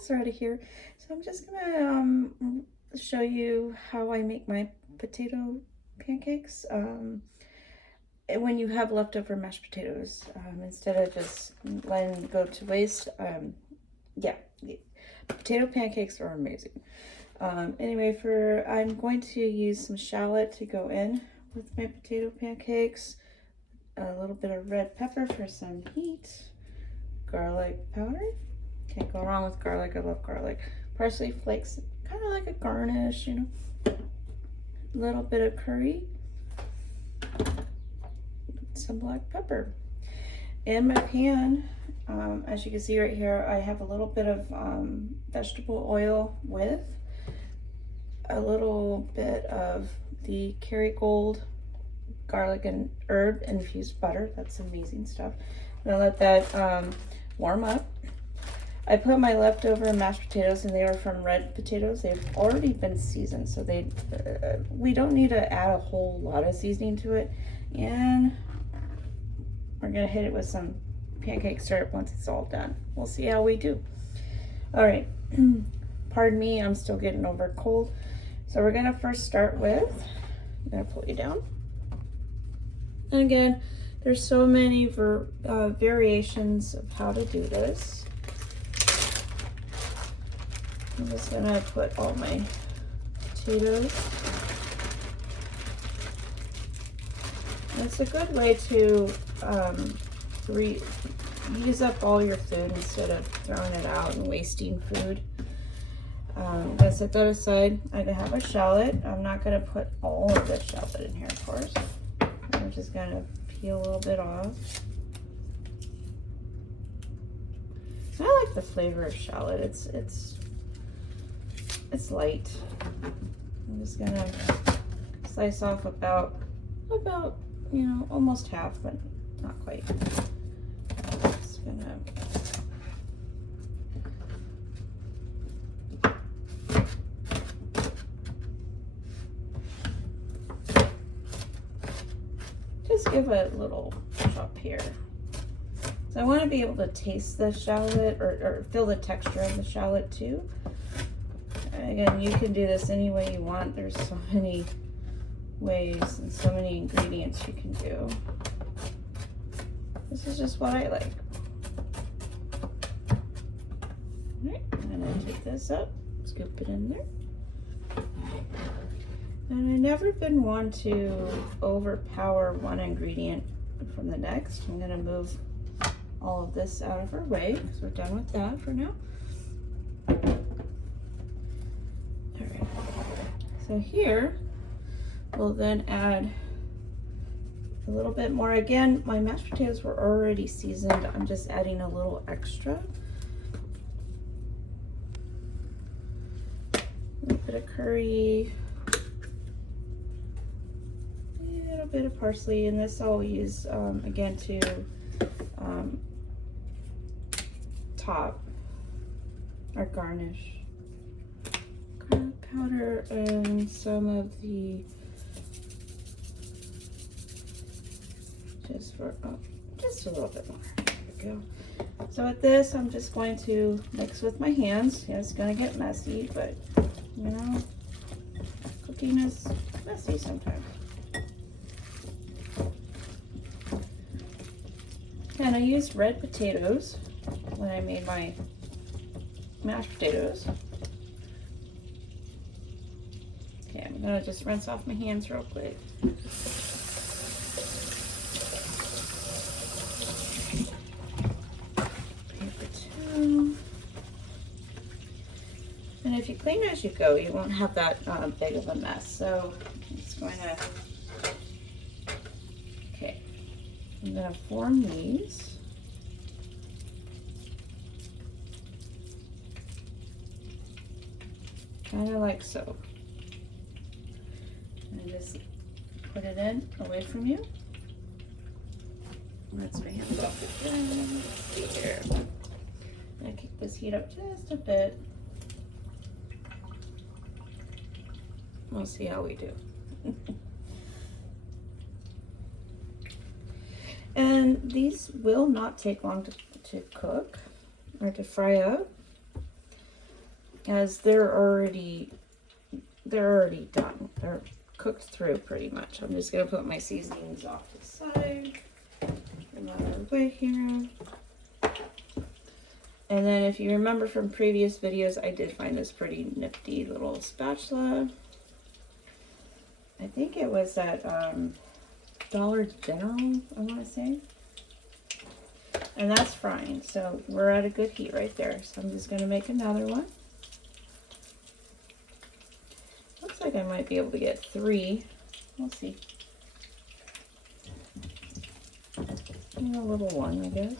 this are out of here. So I'm just gonna show you how I make my potato pancakes. When you have leftover mashed potatoes, instead of just letting them go to waste, yeah, potato pancakes are amazing. Anyway, I'm going to use some shallot to go in with my potato pancakes, a little bit of red pepper for some heat, garlic powder. Can't go wrong with garlic. I love garlic. Parsley flakes, kind of like a garnish, you know. A little bit of curry, some black pepper. In my pan, as you can see right here, I have a little bit of vegetable oil with a little bit of the Kerrygold garlic and herb infused butter. That's amazing stuff. I'm gonna let that warm up. I put my leftover mashed potatoes, and they were from red potatoes. They've already been seasoned, so we don't need to add a whole lot of seasoning to it. And we're gonna hit it with some pancake syrup once it's all done. We'll see how we do. All right, pardon me, I'm still getting over cold. So we're gonna first start with, I'm gonna pull you down. And again, there's so many variations of how to do this. I'm just gonna put all my potatoes. It's a good way to use up all your food instead of throwing it out and wasting food. I'm gonna set that aside. I have a shallot. I'm not gonna put all of the shallot in here, of course. I'm just gonna peel a little bit off. I like the flavor of shallot. It's light. I'm just gonna slice off about you know, almost half, but not quite. Just gonna just give a little chop here. So I want to be able to taste the shallot or feel the texture of the shallot too. Again, you can do this any way you want. There's so many ways and so many ingredients you can do. This is just what I like. All right, I'm gonna take this up, scoop it in there. And I've never been one to overpower one ingredient from the next. I'm gonna move all of this out of our way because we're done with that for now. All right, so here we'll then add a little bit more. Again, my mashed potatoes were already seasoned. I'm just adding a little extra. A little bit of curry, a little bit of parsley, and this I'll use again to top or garnish. Garlic powder and some of the just a little bit more. There we go. So with this, I'm just going to mix with my hands. Yeah, it's gonna get messy, but you know, cooking is messy sometimes. And I used red potatoes when I made my mashed potatoes. Okay, I'm gonna just rinse off my hands real quick. And if you clean as you go, you won't have that big of a mess. So I'm just going to, okay, I'm going to form these. Kind of like so. And just put it in away from you. Let's my hands off again. Here. I'm going to kick this heat up just a bit. We'll see how we do. And these will not take long to cook or to fry up. as they're already done. They're cooked through pretty much. I'm just gonna put my seasonings off to the side. Get them out of the way here. And then if you remember from previous videos, I did find this pretty nifty little spatula. I think it was at Dollar General, I want to say. And that's frying, so we're at a good heat right there. So I'm just going to make another one. Looks like I might be able to get 3. We'll see. And a little one, I guess.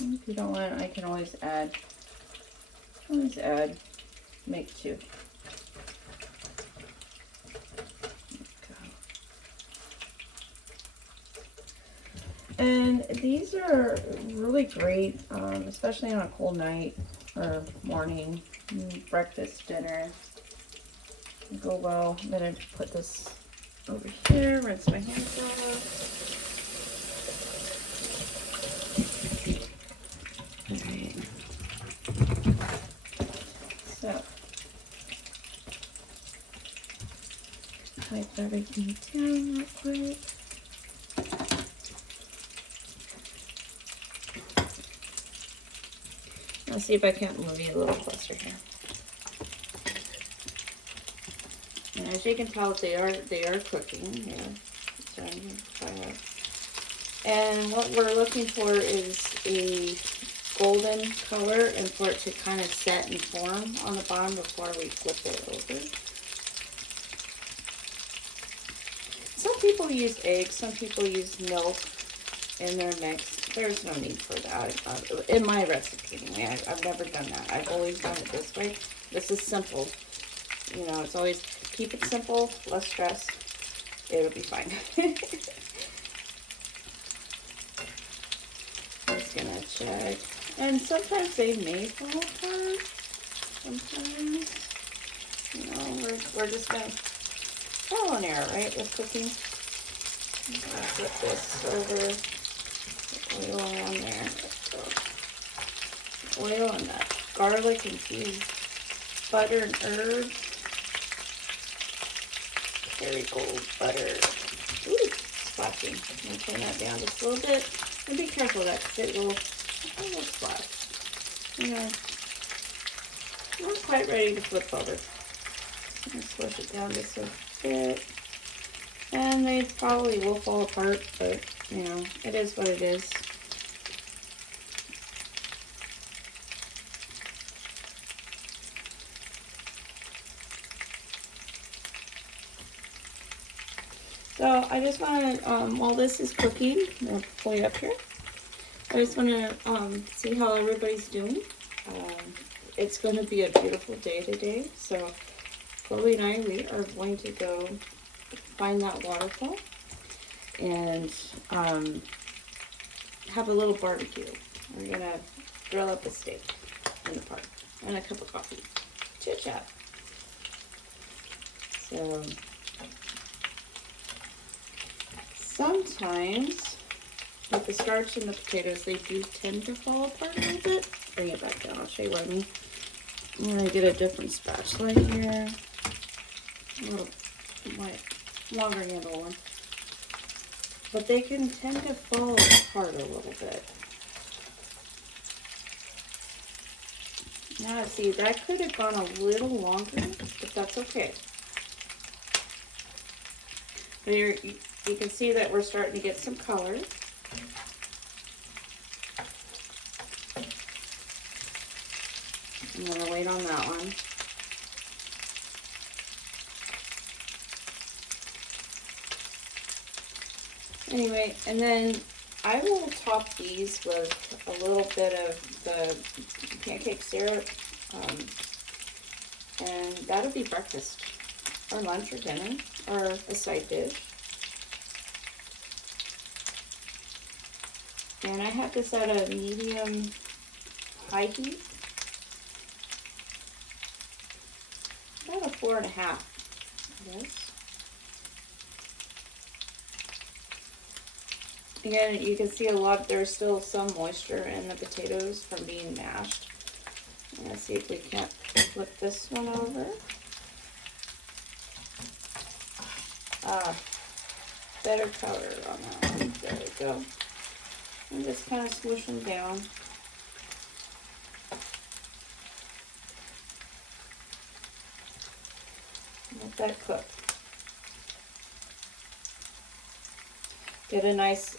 If you don't want it, I can always add, make 2. And these are really great, especially on a cold night or morning, breakfast, dinner. Go well. I'm gonna put this over here, rinse my hands off. Alright. So, wipe everything down real quick. I'll see if I can't move you a little closer here. And as you can tell, they are cooking here. So I'm gonna try that. And what we're looking for is a golden color, and for it to kind of set and form on the bottom before we flip it over. Some people use eggs, some people use milk in their mix. There's no need for that in my recipe anyway. I've never done that. I've always done it this way. This is simple. You know, it's always keep it simple, less stress. It'll be fine. Just gonna check. And sometimes they may fall apart. Sometimes, you know, we're just gonna trial and error, right? With cooking. I'm gonna flip this over. Oil on there. Let's go. Oil on that garlic infused butter and herbs. Kerrygold butter. Ooh, splashing. I'm going to turn that down just a little bit. And be careful of that because it will splash. You know, not quite ready to flip over. I'm going to squish it down just a bit. And they probably will fall apart, but you know, it is what it is. So I just want to, while this is cooking, I'm going to pull you up here. I just want to see how everybody's doing. It's going to be a beautiful day today. So Chloe and I, we are going to go find that waterfall and have a little barbecue. We're going to grill up a steak in the park and a cup of coffee. Chit chat. So sometimes with the starch in the potatoes, they do tend to fall apart a little bit. Bring it back down. I'll show you what I mean. I'm going to get a different spatula here. A little longer handle one. But they can tend to fall apart a little bit. Now, see, that could have gone a little longer, but that's okay. Here, you can see that we're starting to get some color. I'm going to wait on that one. Anyway, and then I will top these with a little bit of the pancake syrup, and that'll be breakfast, or lunch, or dinner, or a side dish. And I have this at a medium high heat, about a 4.5, yes. Again, you can see there's still some moisture in the potatoes from being mashed. Let's see if we can't flip this one over. Ah, better color on that one. There we go. And just kind of swoosh them down. Let that cook. Get a nice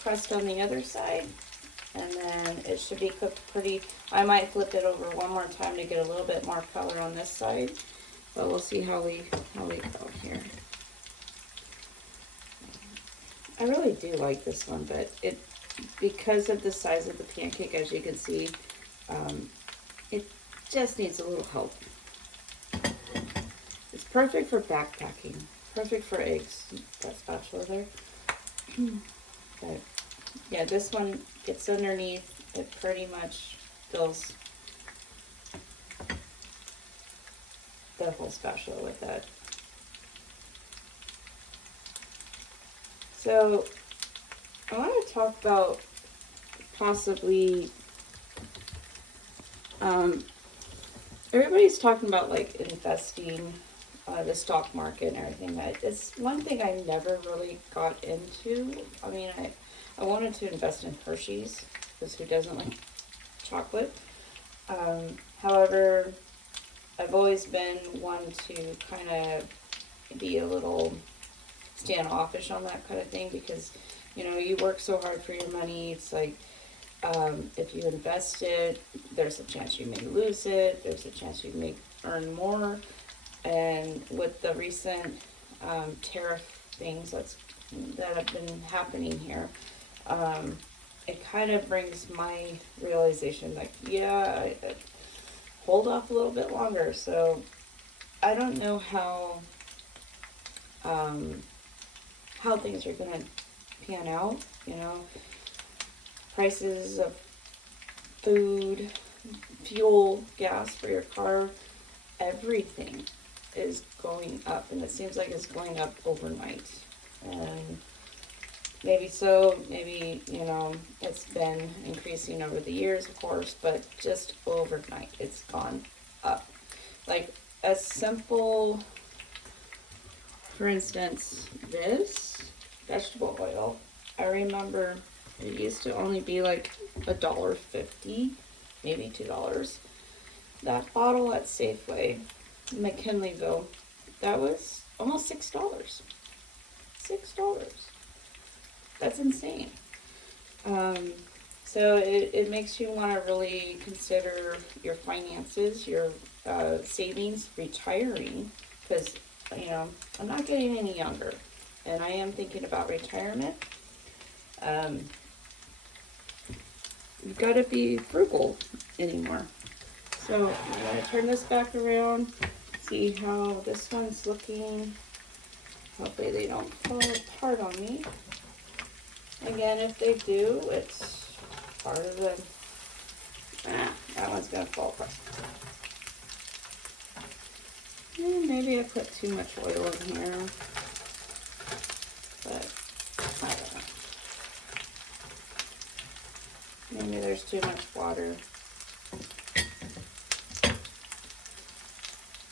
crust on the other side, and then it should be cooked pretty. I might flip it over one more time to get a little bit more color on this side, but we'll see how we go here. I really do like this one, but because of the size of the pancake, as you can see, it just needs a little help. It's perfect for backpacking, perfect for eggs. That spatula there. But yeah, this one gets underneath. It pretty much fills the whole spatula with that. So I want to talk about possibly, everybody's talking about like investing, the stock market and everything. It's one thing I never really got into. I mean, I wanted to invest in Hershey's, because who doesn't like chocolate? However, I've always been one to kind of be a little standoffish on that kind of thing, because you know, you work so hard for your money. It's like, if you invest it, there's a chance you may lose it, there's a chance you may earn more. And with the recent tariff things that have been happening here, it kind of brings my realization, like, yeah, hold off a little bit longer. So I don't know how things are going to pan out. You know, prices of food, fuel, gas for your car, everything is going up, and it seems like it's going up overnight. And maybe so, maybe, you know, it's been increasing over the years, of course, but just overnight it's gone up. Like a simple, for instance, this vegetable oil, I remember it used to only be like $1.50, maybe $2. That bottle at Safeway, McKinleyville, that was almost $6. $6. That's insane. So it makes you want to really consider your finances, your savings, retiring, because, you know, I'm not getting any younger, and I am thinking about retirement. You've got to be frugal anymore. So I'm going to turn this back around, see how this one's looking. Hopefully they don't fall apart on me. Again, if they do, it's part of the, that one's going to fall apart. Maybe I put too much oil in here, but I don't know. Maybe there's too much water.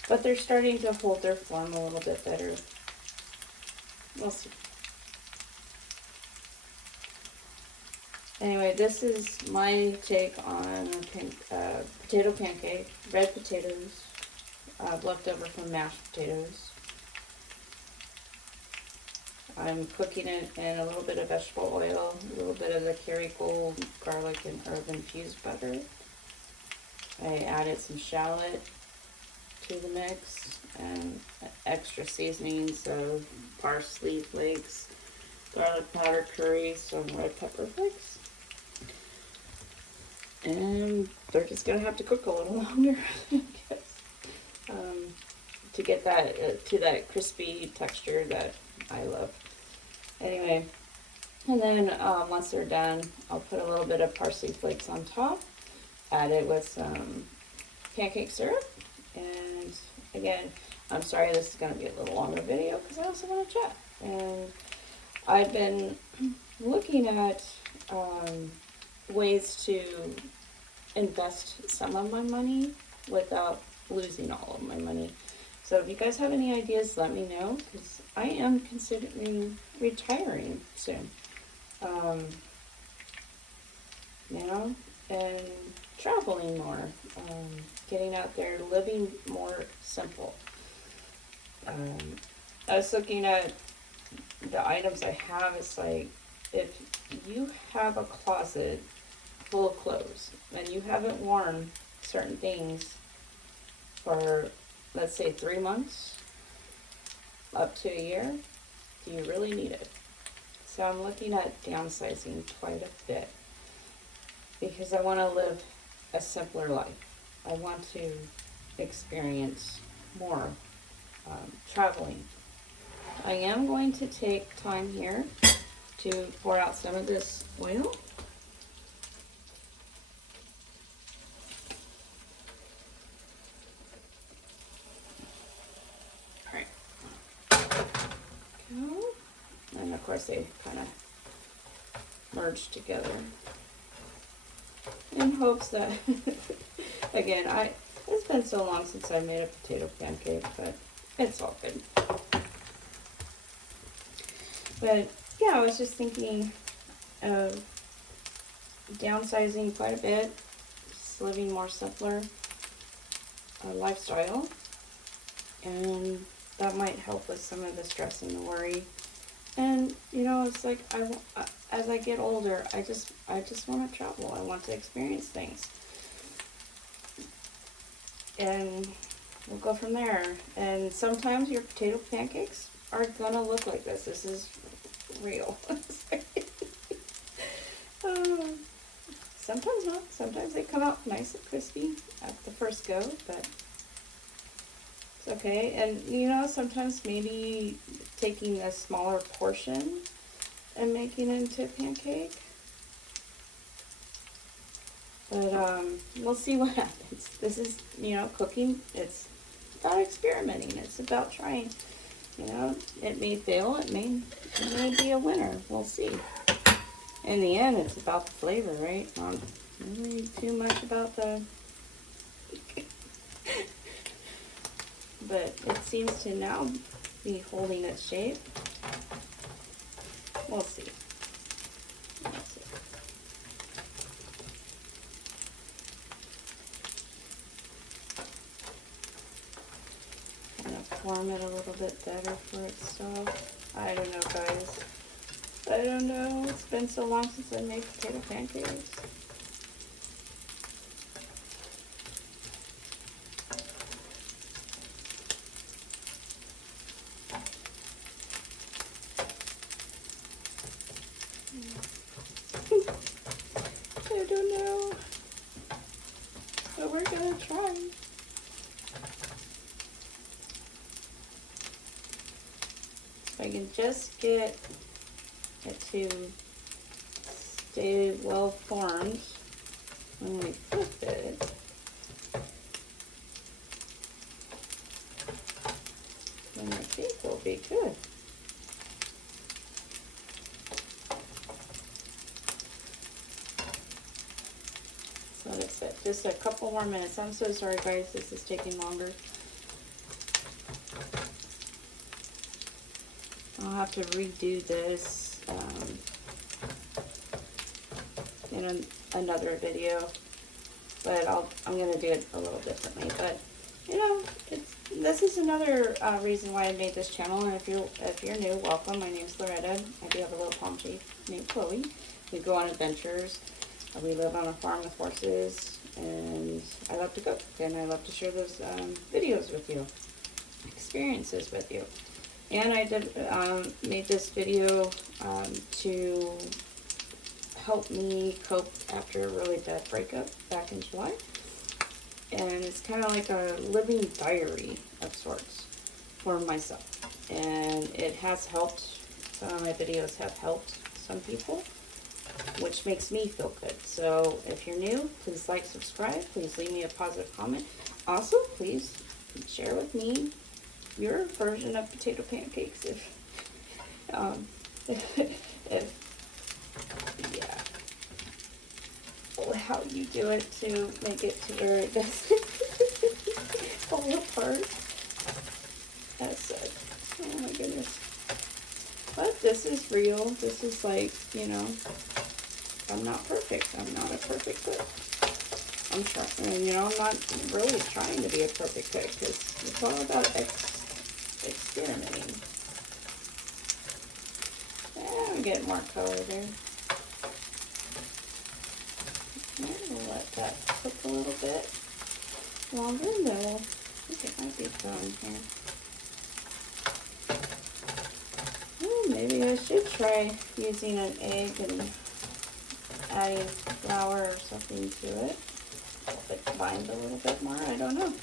But they're starting to hold their form a little bit better. We'll see. Anyway, this is my take on potato pancake. Red potatoes, left over from mashed potatoes. I'm cooking it in a little bit of vegetable oil, a little bit of the Kerrygold garlic and herb infused butter. I added some shallot to the mix and extra seasonings of parsley flakes, garlic powder, curry, some red pepper flakes. And they're just gonna have to cook a little longer, I guess, to get that to that crispy texture that I love. Anyway, and then once they're done, I'll put a little bit of parsley flakes on top, add it with some pancake syrup, and again, I'm sorry this is going to be a little longer video because I also want to chat. And I've been looking at ways to invest some of my money without losing all of my money. So if you guys have any ideas, let me know, because I am considering retiring soon. You know, and traveling more, getting out there, living more simple. I was looking at the items I have. It's like, if you have a closet full of clothes and you haven't worn certain things for, let's say, 3 months up to a year, do you really need it? So I'm looking at downsizing quite a bit, because I want to live a simpler life. I want to experience more traveling. I am going to take time here to pour out some of this oil. All right. And of course they kind of merge together in hopes that, again, it's been so long since I made a potato pancake, but it's all good. But yeah, I was just thinking of downsizing quite a bit, just living more simpler lifestyle, and that might help with some of the stress and the worry. And you know, it's like as I get older, I just want to travel. I want to experience things, and we'll go from there. And sometimes your potato pancakes are gonna look like this. This is real. Sometimes not. Sometimes they come out nice and crispy at the first go, but it's okay. And you know, sometimes maybe taking a smaller portion and making it into a pancake. But we'll see what happens. This is, you know, cooking. It's about experimenting. It's about trying. You know, it may fail. It may be a winner. We'll see. In the end, it's about the flavor, right? Not really too much about the... But it seems to now be holding its shape. We'll see. We'll see. Kind of form it a little bit better for itself. I don't know, guys. I don't know. It's been so long since I made potato pancakes. I don't know. But we're gonna try. If I can just get it to stay well formed when we flip it. Then I think we'll be good. So that's it. Just a couple more minutes. I'm so sorry, guys. This is taking longer. I'll have to redo this in another video, but I'm gonna do it a little differently. But you know, this is another reason why I made this channel. And if you're new, welcome. My name's Loretta. I do have a little palm tree named Chloe. We go on adventures. We live on a farm with horses, and I love to cook, and I love to share those videos with you, experiences with you. And I did made this video to help me cope after a really bad breakup back in July. And it's kind of like a living diary of sorts for myself. And it has helped. Some of my videos have helped some people, which makes me feel good. So if you're new, please like, subscribe. Please leave me a positive comment. Also, please share with me your version of potato pancakes how you do it to make it to where it doesn't fall apart. That's it. Oh my goodness. But this is real. This is like, you know, I'm not perfect. I'm not a perfect cook. I'm trying, you know, I'm not really trying to be a perfect cook because it's all about experimenting. I'm getting more color there. We'll let that cook a little bit longer, and then I think it might be done here. Oh, maybe I should try using an egg and adding flour or something to it. If it binds a little bit more, I don't know.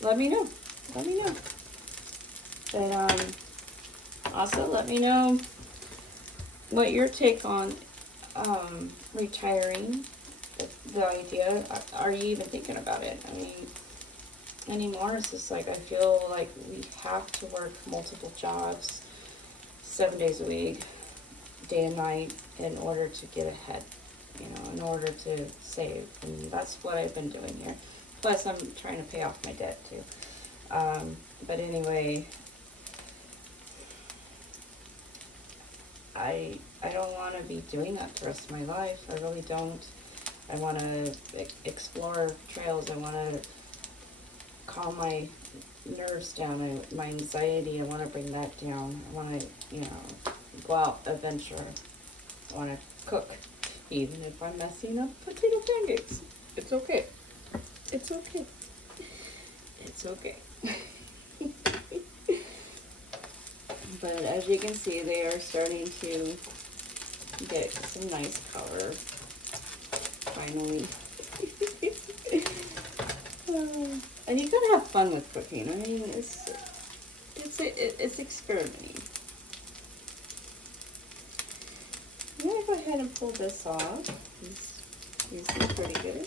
Let me know. Let me know. But also let me know what your take on retiring, the idea. Are you even thinking about it? I mean, anymore it's just like I feel like we have to work multiple jobs 7 days a week, day and night, in order to get ahead, you know, in order to save. And that's what I've been doing here. Plus I'm trying to pay off my debt too. But anyway, I don't want to be doing that the rest of my life. I really don't. I want to explore trails. I want to calm my nerves down, my anxiety. I want to bring that down. I want to, you know, go out, adventure. I want to cook, even if I'm messing up potato pancakes. It's okay. It's okay. It's okay. But as you can see, they are starting to get some nice color, finally. And you gotta have fun with cooking. I mean, it's experimenting. I'm gonna go ahead and pull this off. These are pretty good.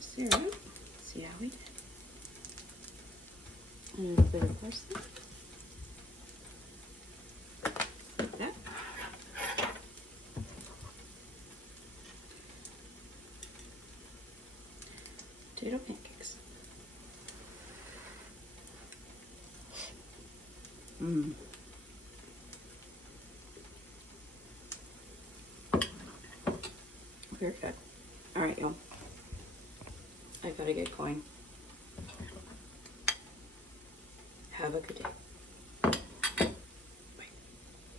Syrup. See how we did. A little bit of parsley. Like that. Potato pancakes. Mmm. Very good. All right, y'all. I gotta get going. Have a good day.